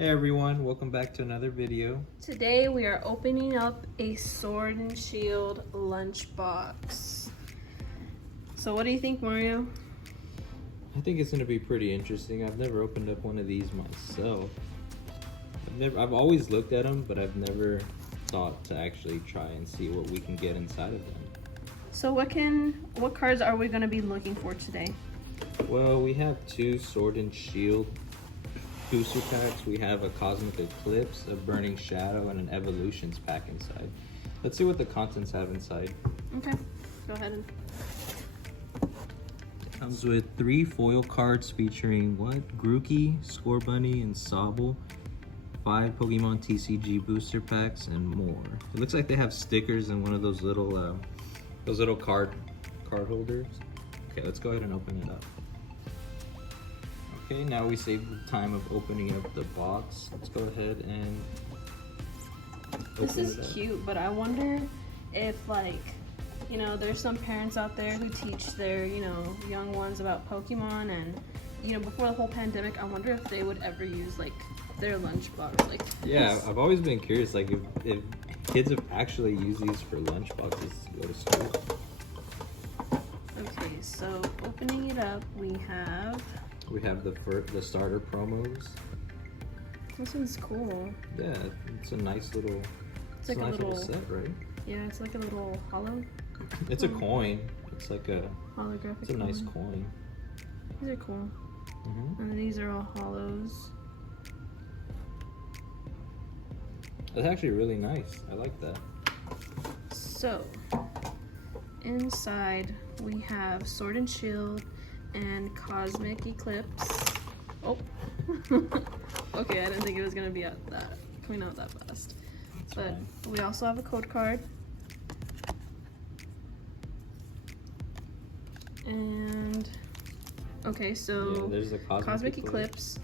Hey everyone, welcome back to another video. Today we are opening up a Sword and Shield lunchbox. So what do you think, Mario? I think it's going to be pretty interesting. I've never opened up one of these myself. I've always looked at them, but I've never thought to actually try and see what we can get inside of them. So what cards are we going to be looking for today? Well, we have two Sword and Shield booster packs. We have a Cosmic Eclipse, a Burning Shadow, and an Evolutions pack inside. Let's see what the contents have inside. Okay, go ahead. Comes with 3 foil cards featuring Grookey, Scorbunny, and Sobble, 5 Pokemon TCG booster packs, and more. It looks like they have stickers in one of those little card holders. Okay, let's go ahead and open it up. Okay, now we save the time of opening up the box. Let's go ahead and open This is cute, but I wonder if, like, you know, there's some parents out there who teach their, you know, young ones about Pokemon, and, you know, before the whole pandemic, I wonder if they would ever use, like, their lunchbox. Like, yeah, I've always been curious, like, if kids have actually used these for lunchboxes to go to school. Okay, so opening it up, we have the starter promos. This one's cool. Yeah, it's a nice little. It's like a nice little set, right? Yeah, it's like a little hollow. It's a coin. It's like a holographic. It's a nice coin. These are cool. And these are all hollows. That's actually really nice. I like that. So, inside we have Sword and Shield and Cosmic Eclipse. Oh, okay, I didn't think it was gonna be coming out that fast. But we also have a code card. And, okay, so yeah, there's a Cosmic Eclipse,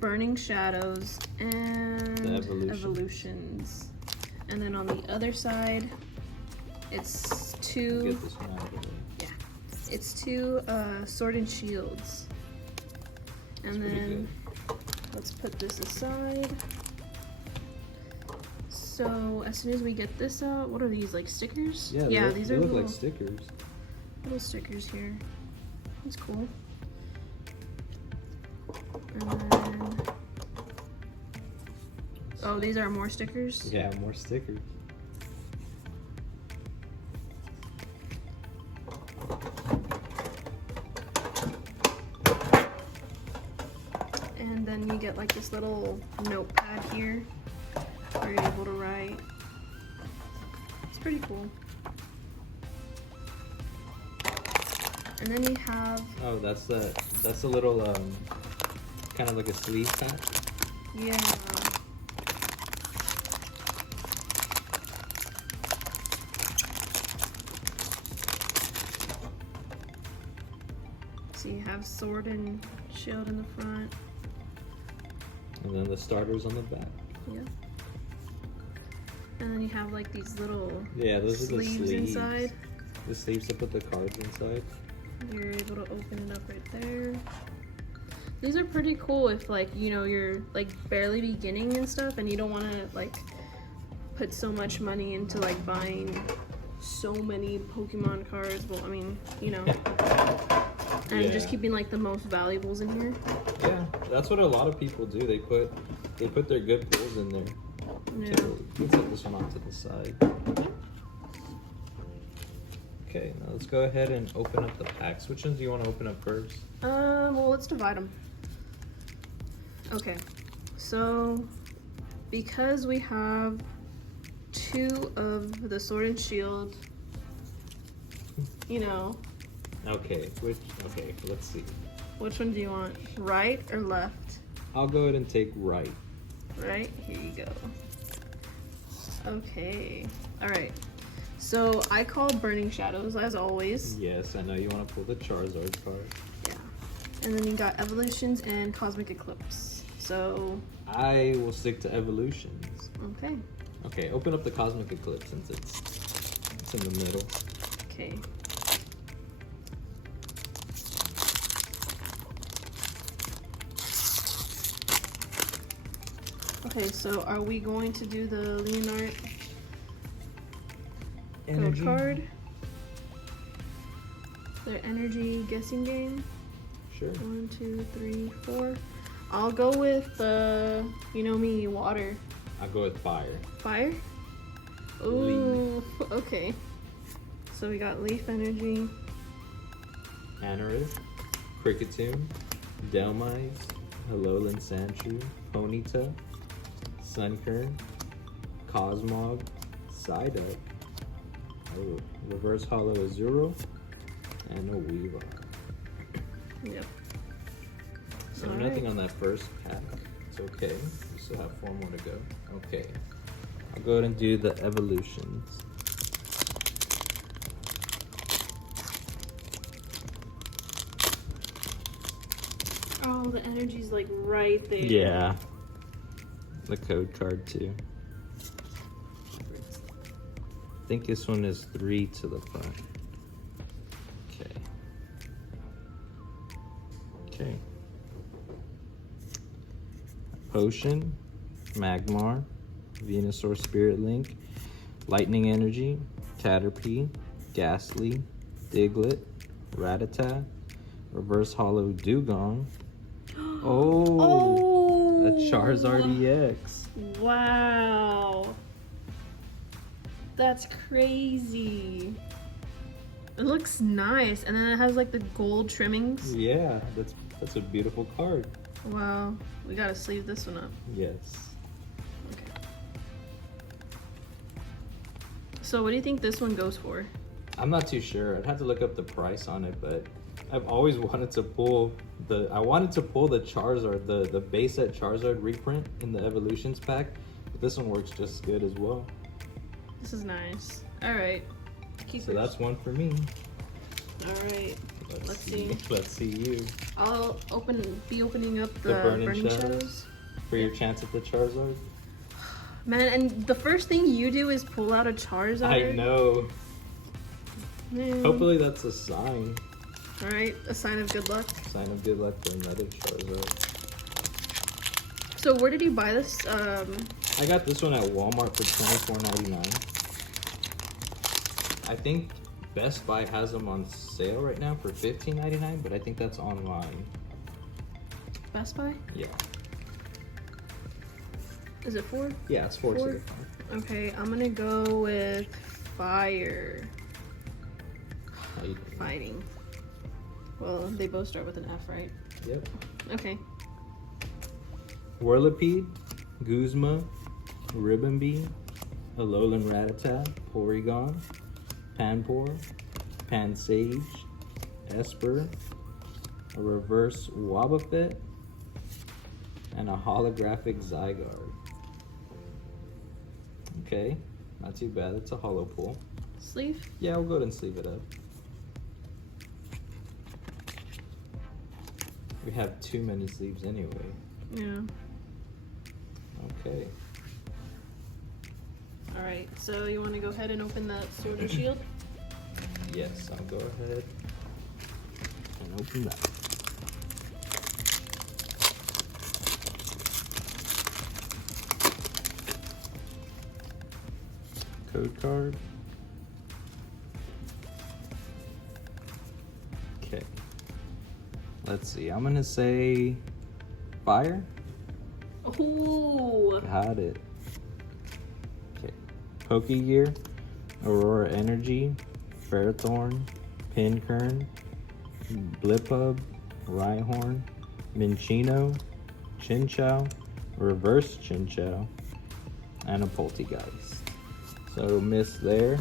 Burning Shadows, and the Evolutions. And then on the other side, it's two. Get this one out of the way. Yeah, it's two Sword and Shields. And then let's put this aside. So as soon as we get this out, what are these, like stickers? Yeah, these they are look like stickers. Little stickers here. That's cool. And then, oh, these are more stickers? Yeah, more stickers. And then you get like this little notepad here where you're able to write. It's pretty cool. And then you have... Oh, that's a little, kind of like a sleeve pack. Yeah. So you have Sword and Shield in the front. And then the starters on the back. Yeah. And then you have like these little those are the sleeves inside. The sleeves to put the cards inside. You're able to open it up right there. These are pretty cool if, like, you know, you're like barely beginning and stuff and you don't want to like put so much money into like buying so many Pokemon cards. Well, I mean, you know, and just keeping like the most valuables in here. Yeah, that's what a lot of people do. They put their good pulls in there. Yeah. So let's set this one off to the side. Okay, now let's go ahead and open up the packs. Which ones do you want to open up first? Well, let's divide them. Okay, so because we have 2 of the Sword and Shield, you know. Okay, let's see. Which one do you want? Right or left? I'll go ahead and take right. Right? Here you go. Okay. Alright. So I call Burning Shadows as always. Yes, I know you want to pull the Charizard card. Yeah. And then you got Evolutions and Cosmic Eclipse. So I will stick to Evolutions. okay. Okay, open up the Cosmic Eclipse since it's in the middle. Okay. Okay, so are we going to do the Leonard code Energy. card? Their energy guessing game. Sure. 1, 2, 3, 4. I'll go with you know me, water. I'll go with fire. Fire? Ooh, okay. So we got leaf energy. Anorith, Kricketune, Delmise, Alolan Sandshrew, Ponyta, Sunkern, Cosmog, Psyduck, a Reverse Hollow Azuro, and a Weavile. Yep. So All nothing right. on that first pack. It's okay. We still have 4 more to go. Okay. I'll go ahead and do the evolutions. Oh, the energy's like right there. Yeah. The code card too. I think this one is 3 to the front. Okay. Okay. Potion, Magmar, Venusaur Spirit Link, Lightning Energy, Caterpie, Ghastly, Diglett, Rattata, Reverse Hollow Dugong. Oh, a Charizard EX. Wow. That's crazy. It looks nice, and then it has like the gold trimmings. Yeah, that's a beautiful card. Wow. We gotta sleeve this one up. Yes. Okay. So what do you think this one goes for? I'm not too sure. I'd have to look up the price on it, but I've always wanted to pull the Charizard, the base set Charizard reprint in the Evolutions pack. But this one works just as good as well. This is nice. Alright. So that's one for me. Alright. Let's see. Let's see you. I'll be opening up the, Burning Burning Shadows. Shadows. For your chance at the Charizard. Man, and the first thing you do is pull out a Charizard. I know. Man. Hopefully that's a sign. Alright, a sign of good luck. Sign of good luck for another Charizard. So where did you buy this? I got this one at Walmart for $24.99. I think Best Buy has them on sale right now for $15.99, but I think that's online. Best Buy? Yeah. Is it 4? Yeah, it's 4 to Four? the front. Okay, I'm gonna go with fire. How you doing? Fighting. Well, they both start with an F, right? Yep. Okay. Whirlipede, Guzma, Ribbonbee, Alolan Rattata, Porygon, Panpour, Pansage, Esper, a reverse Wobbuffet, and a holographic Zygarde. Okay, not too bad. It's a hollow pull. Sleeve? Yeah, we'll go ahead and sleeve it up. We have too many sleeves anyway. Yeah. Okay. Alright, so you wanna go ahead and open that Sword and Shield? Yes, I'll go ahead and open that. Code card. Okay. Let's see. I'm gonna say fire. Ooh. Got it. Okay. Pokegear, Aurora Energy, Ferrothorn, Pinkern, Blipub, Rhyhorn, Minccino, Chinchou, Reverse Chinchou, and a Poltegeist. So miss there.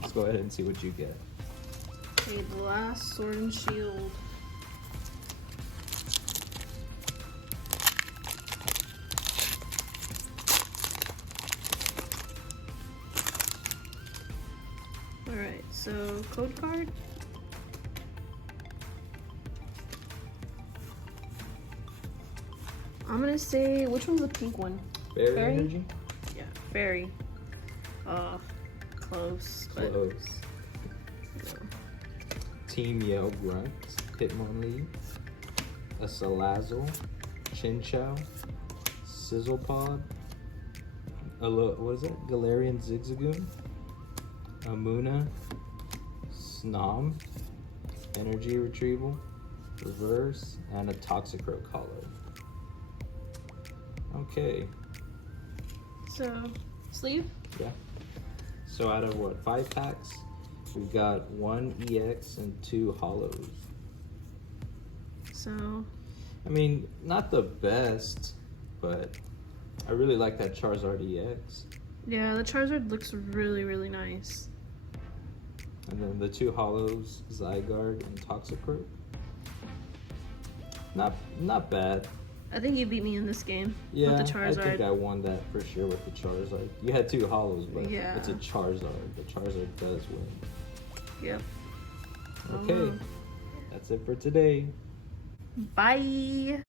Let's go ahead and see what you get. Okay, the last Sword and Shield. Alright, so code card. I'm gonna say, which one's the pink one? Fairy Fairy? Energy? Yeah, fairy. Close, but Close. no. Team Yell Grunt, Hitmonlee, a Salazzle, Chinchou, Sizzlepod, what is it? Galarian Zigzagoon, Amuna, Snom, Energy Retrieval, Reverse, and a Toxicroak Hollow. Okay. So, sleeve? Yeah. So out of what, 5 packs, we've got 1 EX and 2 hollows. So, I mean, not the best, but I really like that Charizard EX. yeah, the Charizard looks really, really nice. And then the 2 hollows, Zygarde and Toxicroak. Not bad. I think you beat me in this game Yeah, with the Charizard. I think I won that for sure with the Charizard. You had 2 hollows, but Yeah. it's a Charizard. The Charizard does win. Yep. Okay, that's it for today. Bye.